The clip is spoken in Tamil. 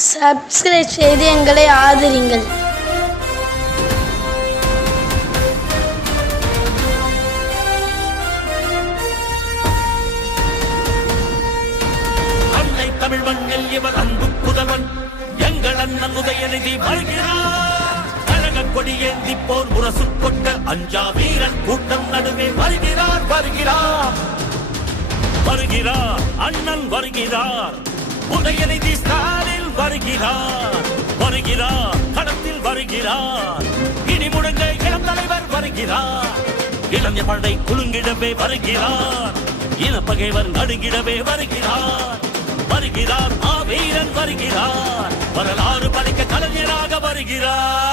சப்ஸ்கிரைப் செய்து எங்களை ஆதரிங்கள். அன்னை தமிழ் மண்ணில் இவர் அன்பு புதல்வன். எங்கள் அண்ணன் உதயநிதி வருகிறார் கழக கொடி ஏந்தி போர் முரசு கொண்ட அஞ்சா வீரன் கூட்டம் நடுவே வருகிறார் வருகிறார். வருகிறார் அண்ணன் வருகிறார். உதயநிதி ஸ்டாலில் வருகிறார் வருகிறார் களத்தில் வருகிறார். இனி முடங்க இளம் தலைவர் வருகிறார். இளைஞ படை குலுங்கிடவே வருகிறார். இனப்பகைவர் நடுங்கிடவே வருகிறார். வருகிறார் ஆ வீரன் வருகிறார். வரலாறு படைக்க கலைஞராக வருகிறார்.